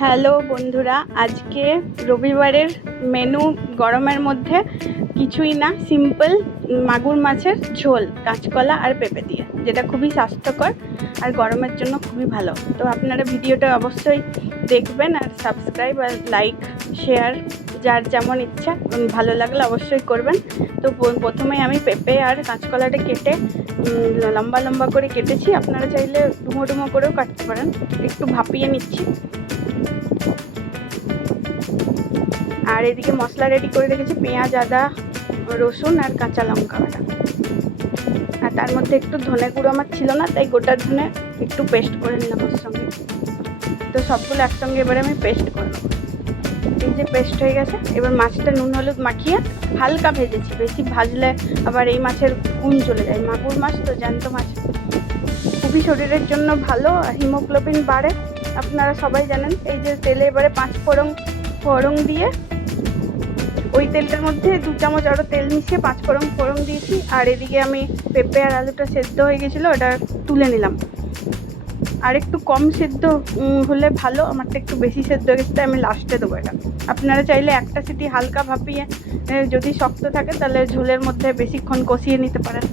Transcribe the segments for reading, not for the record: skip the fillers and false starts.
Hello বন্ধুরা, আজকে রবিবারের মেনু গরমের মধ্যে কিছুই না, সিম্পল মাগুর মাছের ঝোল কাঁচকলা আর পেঁপে দিয়ে, যেটা খুবই স্বাস্থ্যকর আর গরমের জন্য খুবই ভালো। তো আপনারা ভিডিওটা অবশ্যই দেখবেন আর সাবস্ক্রাইব আর লাইক শেয়ার যার যেমন ইচ্ছা ভালো লাগলে অবশ্যই করবেন। তো প্রথমেই আমি পেঁপে আর কাঁচকলাটা কেটে লম্বা লম্বা করে কেটেছি, আপনারা চাইলে ডুমো ডুমো করেও কাটতে পারেন। একটু ভাপিয়ে নিচ্ছি। আর এদিকে মশলা রেডি করে রেখেছি, পেঁয়াজ, আদা, রসুন আর কাঁচা লঙ্কা বাটা। আর তার মধ্যে একটু ধনে গুঁড়ো আমার ছিল না, তাই গোটা ধনে একটু পেস্ট করে নিলাম ওর সঙ্গে। তো সবগুলো একসঙ্গে এবারে আমি পেস্ট করে নেবো। এই যে পেস্ট হয়ে গেছে, এবার মাছটা নুন হলুদ মাখিয়ে হালকা ভেজেছি, বেশি ভাজলে আবার এই মাছের গুণ চলে যায়। মাগুর মাছ তো জ্যান্ত মাছ, খুবই শরীরের জন্য ভালো, হিমোগ্লোবিন বাড়ে, আপনারা সবাই জানেন। এই যে তেলে এবারে 5 ফোড়ন দিয়ে, ওই তেলটার মধ্যে 2 চামচ আরও তেল মিশিয়ে 5 ফোড়ন দিয়েছি। আর এদিকে আমি পেঁপে আর আলুটা সেদ্ধ হয়ে গেছিলো, ওটা তুলে নিলাম। আর একটু কম সেদ্ধ হলে ভালো, আমারটা একটু বেশি সেদ্ধ হয়ে গেছে, তাই আমি লাস্টে দেবো এটা। আপনারা চাইলে একটা সিটি হালকা ভাপিয়ে, যদি শক্ত থাকে তাহলে ঝোলের মধ্যে বেশিক্ষণ কষিয়ে নিতে পারেন।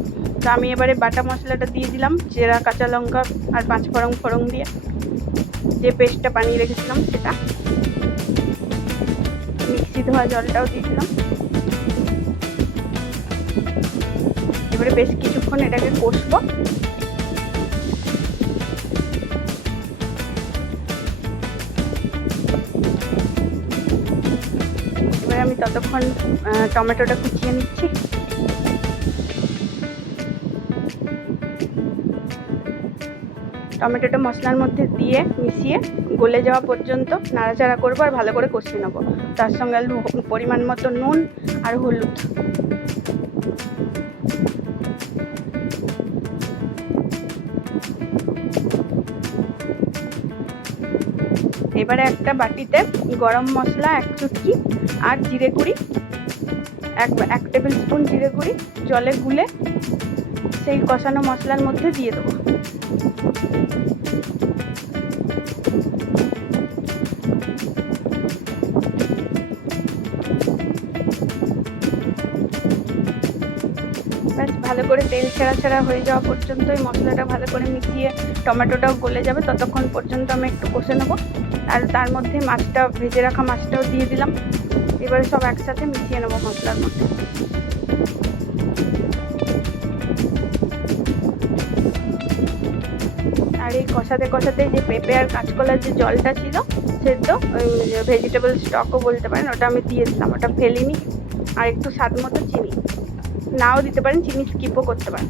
তো আমি এবারে বাটা মশলাটা দিয়ে দিলাম, জিরা, কাঁচা লঙ্কা আর 5 ফোড়ন দিয়ে যে পেস্টটা বানিয়ে রেখেছিলাম সেটা, মিক্সি ধোয়া জলটাও দিয়ে দিলাম। এবারে বেশ কিছুক্ষণ এটাকে কষবো। এবারে আমি ততক্ষণ টমেটোটা কুচিয়ে নিচ্ছি। টমেটোটা মশলার মধ্যে দিয়ে মিশিয়ে গলে যাওয়া পর্যন্ত নাড়াচাড়া করবো আর ভালো করে কষিয়ে নেবো। তার সঙ্গে পরিমাণ মতো নুন আর হলুদ। এবারে একটা বাটিতে গরম মশলা 1 চুটকি আর জিরে গুঁড়ি 1 টেবিল স্পুন জিরে গুঁড়ি জলে গুলে সেই কষানো মশলার মধ্যে দিয়ে দেবো। ব্যাস ভালো করে তেল ছেড়া হয়ে যাওয়া পর্যন্ত এই মশলাটা ভালো করে মিশিয়ে টমেটোটাও গলে যাবে, ততক্ষণ পর্যন্ত আমি একটু কষে নেবো। আর তার মধ্যে মাছটা, ভেজে রাখা মাছটাও দিয়ে দিলাম। এবারে সব একসাথে মিশিয়ে নেবো মশলার মধ্যে। আর এই কষাতে যে পেঁপে আর কাঁচকলার যে জলটা ছিল সেদ্ধ, ওই ভেজিটেবল স্টকও বলতে পারেন, ওটা আমি দিয়ে দিলাম, ওটা ফেলিনি। আর একটু স্বাদ মতো চিনি, নাও দিতে পারেন, চিনি স্কিপও করতে পারেন।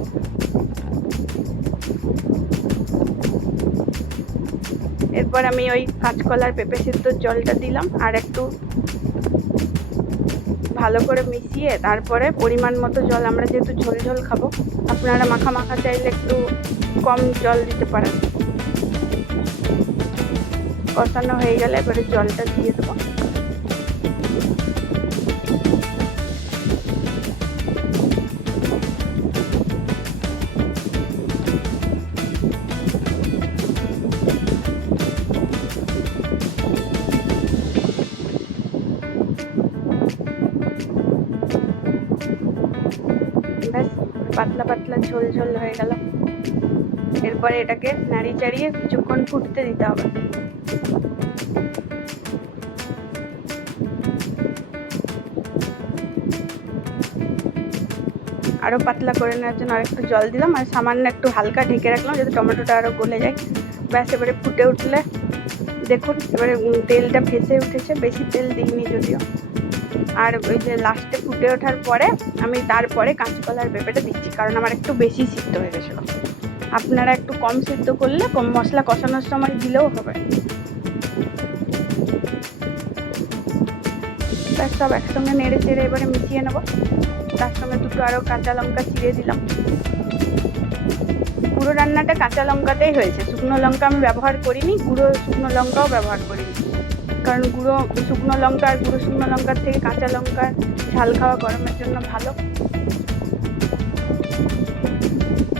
এরপর আমি ওই কাঁচকলার পেঁপে সেদ্ধর জলটা দিলাম আর একটু ভালো করে মিশিয়ে তারপরে পরিমাণ মতো জল, আমরা যেহেতু ঝোল ঝোল খাবো, আপনারা মাখা চাইলে একটু কম জল দিতে পারেন। কষানো হয়ে গেলে এবারে জলটা দিয়ে দেবো। ব্যাস পাতলা ঝোল হয়ে গেল। এরপরে এটাকে নাড়িয়ে চাড়িয়ে কিছুক্ষণ ফুটতে দিতে হবে। আরও পাতলা করে নেওয়ার জন্য আরেকটু জল দিলাম আর সামান্য একটু হালকা ঢেকে রাখলাম যাতে টমেটোটা আরও গলে যায়। ব্যাস এবারে ফুটে উঠলে দেখুন, এবারে তেলটা ভেসে উঠেছে, বেশি তেল দিইনি যদিও। আর ওই যে লাস্টে ফুটে ওঠার পরে আমি তারপরে কাঁচকলার পেঁপেটা দিচ্ছি, কারণ আমার একটু বেশি সিদ্ধ হয়ে গেছিলো। আপনারা একটু কম সিদ্ধ করলে কম মশলা কষানোর সময় দিলেও হবে। ব্যাস সব একসঙ্গে নেড়ে চেড়ে এবারে মিশিয়ে নেবো। তার সঙ্গে দুটো আরও কাঁচা লঙ্কা চিড়ে দিলাম। পুরো রান্নাটা কাঁচা লঙ্কাতেই হয়েছে, শুকনো লঙ্কা আমি ব্যবহার করিনি, গুঁড়ো শুকনো লঙ্কাও ব্যবহার করিনি, কারণ গুঁড়ো শুকনো লঙ্কা আর গুঁড়ো শুকনো লঙ্কার থেকে কাঁচা লঙ্কার ঝাল খাওয়া গরমের জন্য ভালো।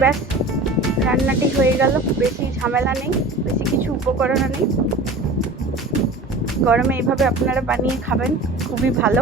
ব্যাস রান্নাটি হয়ে গেল, বেশি ঝামেলা নেই, বেশি কিছু উপকরণ নেই। গরমে এইভাবে আপনারা বানিয়ে খাবেন, খুবই ভালো।